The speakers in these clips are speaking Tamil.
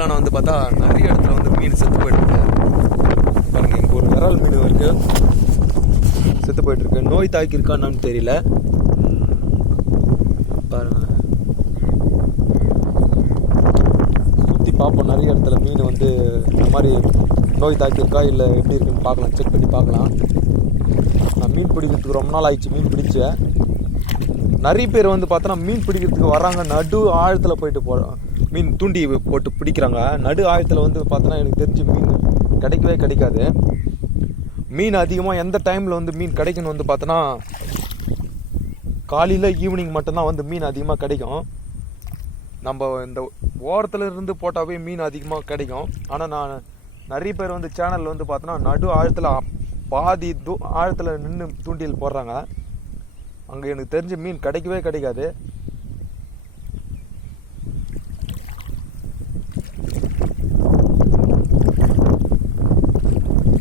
சைட்லாம் வந்து பார்த்தா நிறைய இடத்துல வந்து மீன் செத்து போயிட்டுருக்கு. பாருங்க, இங்கே ஒரு விரல் மீன் இருக்குது, செத்து போயிட்டுருக்கு. நோய் தாக்கியிருக்கா என்னன்னு தெரியல. பாருங்க, சுற்றி பார்ப்போம். நிறைய இடத்துல மீன் வந்து இந்த மாதிரி நோய் தாக்கியிருக்கா இல்லை எப்படி இருக்குன்னு பார்க்கலாம், செக் பண்ணி பார்க்கலாம். நான் மீன் பிடிக்கிறதுக்கு ரொம்ப நாள் ஆயிடுச்சு. மீன் பிடிச்சேன். நிறைய பேர் வந்து பார்த்தோன்னா மீன் பிடிக்கிறதுக்கு வராங்க, நடு ஆழத்தில் போயிட்டு மீன் தூண்டி போட்டு பிடிக்கிறாங்க. நடு ஆழத்தில் வந்து பார்த்தோன்னா எனக்கு தெரிஞ்சு மீன் கிடைக்கவே கிடைக்காது. மீன் அதிகமாக எந்த டைமில் வந்து மீன் கிடைக்குன்னு வந்து பார்த்தோன்னா காலையில் ஈவினிங் மட்டும்தான் வந்து மீன் அதிகமாக கிடைக்கும். நம்ம இந்த ஓரத்தில் இருந்து போட்டாவே மீன் அதிகமாக கிடைக்கும். ஆனால் நான் நிறைய பேர் வந்து சேனலில் வந்து பார்த்தோன்னா நடு ஆழத்தில் பாதி ஆழத்தில் நின்று தூண்டில் போடுறாங்க. அங்கே எனக்கு தெரிஞ்ச மீன் கிடைக்கவே கிடைக்காது.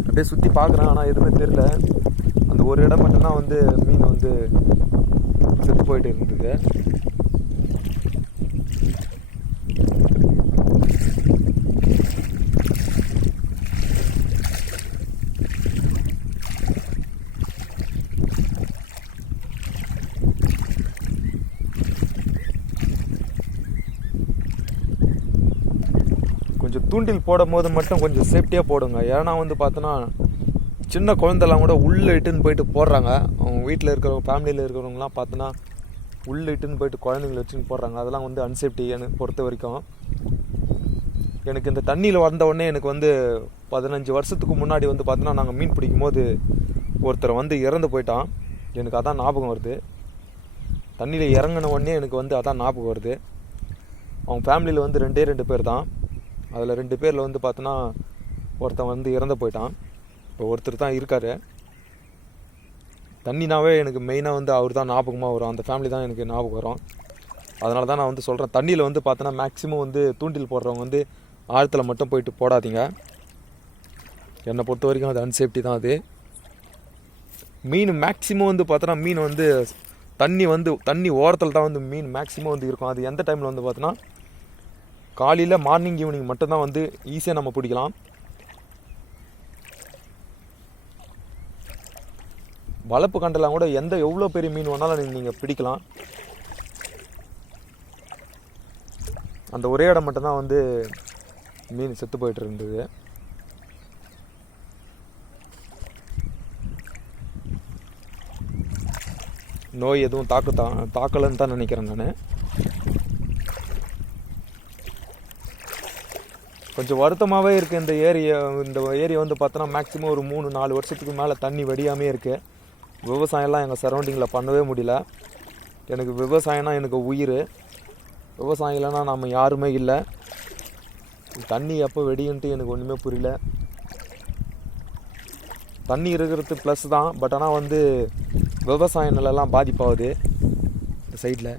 அப்படியே சுற்றி பார்க்குறேன், ஆனால் எதுவுமே தெரியல. அந்த ஒரு இடம் மட்டும்தான் வந்து மீன் வந்து செத்து போயிட்டு இருந்தது. கொஞ்சம் தூண்டில் போடும் போது மட்டும் கொஞ்சம் சேஃப்டியாக போடுங்க. ஏன்னா வந்து பார்த்தோன்னா சின்ன குழந்தெல்லாம் கூட உள்ளே இட்டுன்னு போயிட்டு போடுறாங்க. அவங்க வீட்டில் இருக்கிறவங்க, ஃபேமிலியில் இருக்கிறவங்களாம் பார்த்தோன்னா உள்ளே இட்டுன்னு போயிட்டு குழந்தைங்களை வச்சுன்னு போடுறாங்க. அதெல்லாம் வந்து அன்சேஃப்டி எனக்கு பொறுத்த வரைக்கும். எனக்கு இந்த தண்ணியில் வந்த உடனே எனக்கு வந்து 15 வருஷத்துக்கு முன்னாடி வந்து பார்த்தோன்னா நாங்கள் மீன் பிடிக்கும் போது ஒருத்தர் வந்து இறந்து போயிட்டான். எனக்கு அதான் ஞாபகம் வருது. தண்ணியில் இறங்கின உடனே எனக்கு வந்து அதான் ஞாபகம் வருது. அவங்க ஃபேமிலியில் வந்து 2 பேர் தான். அதில் 2 பேரில் வந்து பார்த்தோன்னா ஒருத்தன் வந்து இறந்து போயிட்டான். இப்போ ஒருத்தர் தான் இருக்கார். தண்ணினாவே எனக்கு மெயினாக வந்து அவர் தான் ஞாபகமாக வரும். அந்த ஃபேமிலி தான் எனக்கு ஞாபகம் வரும். அதனால தான் நான் வந்து சொல்கிறேன், தண்ணியில் வந்து பார்த்தோன்னா மேக்ஸிமம் வந்து தூண்டில் போடுறவங்க வந்து ஆழத்தில் மட்டும் போயிட்டு போடாதீங்க. என்னை பொறுத்த வரைக்கும் அது அன்சேஃப்டி தான். அது மீன் மேக்ஸிமம் வந்து பார்த்தோன்னா மீன் வந்து தண்ணி ஓரத்தில் தான் வந்து மீன் மேக்ஸிமம் வந்து இருக்கும். அது எந்த டைமில் வந்து பார்த்தோன்னா காலையில் மார்னிங் ஈவினிங் மட்டும்தான் வந்து ஈஸியாக நம்ம பிடிக்கலாம். வளர்ப்பு கண்டெல்லாம் கூட எவ்வளோ பெரிய மீன் வேணாலும் நீங்கள் பிடிக்கலாம். அந்த ஒரே இடம் மட்டும்தான் வந்து மீன் செத்து போயிட்டு இருந்தது. நோய் எதுவும் தாக்கலன்னு தான் நினைக்கிறேன் நான். கொஞ்சம் வருத்தமாகவே இருக்குது. இந்த ஏரியா வந்து பார்த்தோன்னா மேக்ஸிமம் ஒரு 3-4 வருஷத்துக்கு மேலே தண்ணி வடியாமே இருக்குது. விவசாயம்லாம் எங்கள் சரௌண்டிங்கில் பண்ணவே முடியல. எனக்கு விவசாயம்னா எனக்கு உயிர். விவசாயம் இல்லைன்னா நம்ம யாருமே இல்லை. தண்ணி எப்போ வெடியுன்ட்டு எனக்கு ஒன்றுமே புரியல. தண்ணி இருக்கிறது ப்ளஸ் தான், பட் ஆனால் வந்து விவசாய நிலெல்லாம் பாதிப்பாகுது இந்த சைடில்.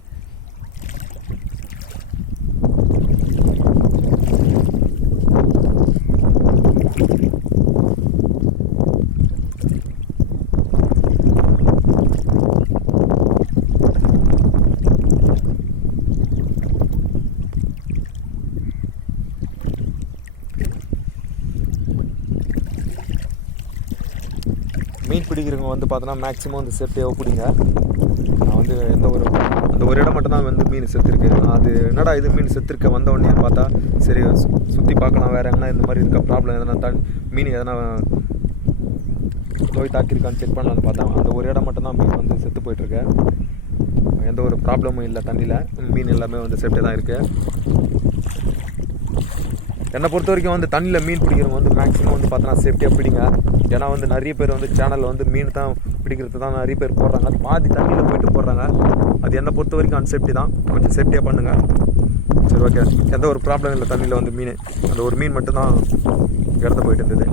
மீன் பிடிக்கிறவங்க வந்து பார்த்தோன்னா மேக்ஸிமம் வந்து சேஃப்டியாக பிடிங்க. நான் வந்து அந்த ஒரு இடம் மட்டும்தான் வந்து மீன் செத்துருக்கு. அது என்னடா இது மீன் செத்துருக்க வந்த உடனே பார்த்தா சரி சுற்றி பார்க்கலாம், வேறு எங்கன்னா இந்த மாதிரி இருக்க ப்ராப்ளம் எதனா மீன் எதனா நோய் தாக்கியிருக்கான்னு செக் பண்ணலான்னு பார்த்தா அந்த ஒரு இடம் மட்டும்தான் மீன் வந்து செத்து போயிட்டுருக்கு. எந்த ஒரு ப்ராப்ளமும் இல்லை. தண்ணியில் மீன் எல்லாமே வந்து சேஃப்டியாக தான் இருக்குது. என்னை பொறுத்த வரைக்கும் வந்து தண்ணியில் மீன் பிடிக்கிறவங்க வந்து மேக்ஸிமம் வந்து பார்த்தோன்னா சேஃப்டியாக பிடிங்க. ஏன்னா வந்து நிறைய பேர் வந்து சேனலில் வந்து மீன் தான் பிடிக்கிறது தான் நிறைய பேர் போடுறாங்க. அது பாதி தண்ணியில் போயிட்டு போடுறாங்க. அது என்னை பொறுத்த வரைக்கும் அன்சேஃப்டி தான். கொஞ்சம் சேஃப்டியாக பண்ணுங்கள். சரி, ஓகே. எந்த ஒரு ப்ராப்ளம் இல்லை. தண்ணியில் வந்து மீன் அந்த ஒரு மீன் மட்டும்தான் இறந்து போயிட்டு இருந்தது.